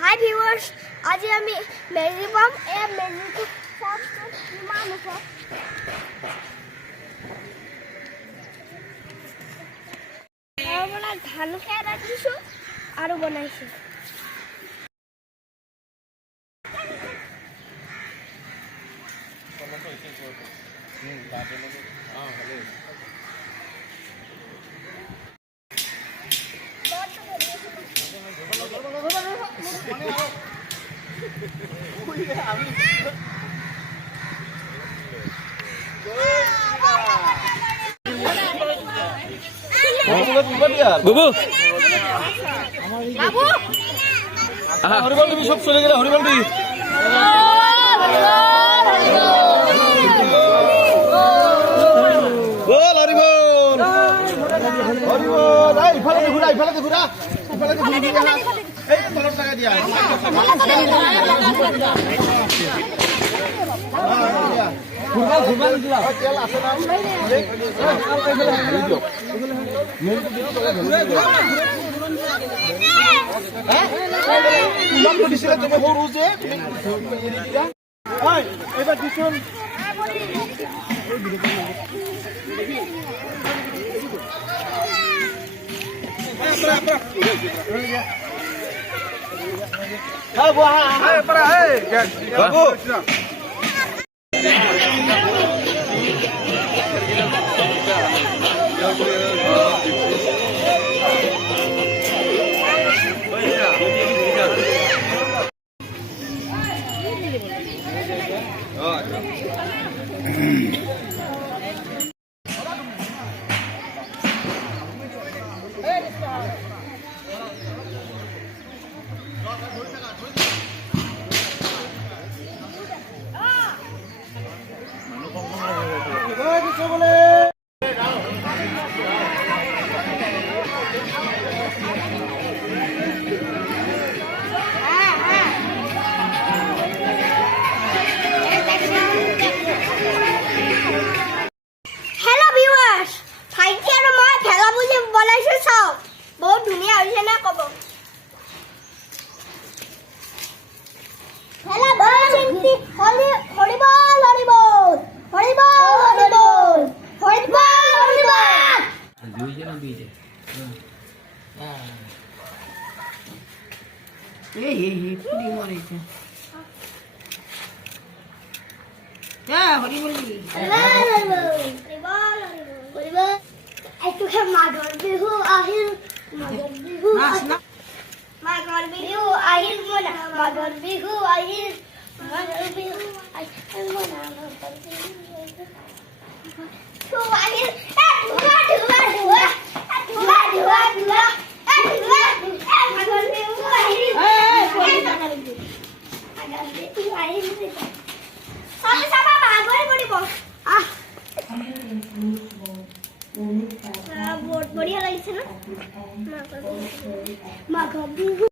Hi viewers, আজি আমি মেজি পাম। এই মেজিটো চাওকচোন কিমান আছে। ধান খাই ৰাখিছোঁ আৰু বনাইছোঁ। বুবু হরিবল তুমি সব চলে গেলে হরিবল দি বল হরিবল হরিবল এই ইফালে ঘুরা এই তরফ লাগা দিয়া ঘুরবা দিলা তেল আছে না তুমি বড় যে এবার দিছুন বহুত ধুনীয়া হৈছে না কব খেলা বলছি হরি হরিবল হরিবল হরিবল হরিবল হরিবল হরিবল দুইজনে দুইটা এই পুরি মরেছে হরিবল হরিবল হরিবল একটু খে মাঘৰ বিহু আহিল মাঘৰ বিহু মাঘৰ বিহু আহিল মনা মাঘৰ বিহু আহিল মাঘৰ বিহু আহিল মনা মাঘৰ বিহু আহিল ধুৱা ধুৱা ধুৱা ধুৱা ধুৱা ধুৱা মাঘৰ বিহু আহিল মাঘৰ বিহু আহিল সব সব মাঘৰ কৰিব बहुत बढ़िया लगी ना माघ बिहु।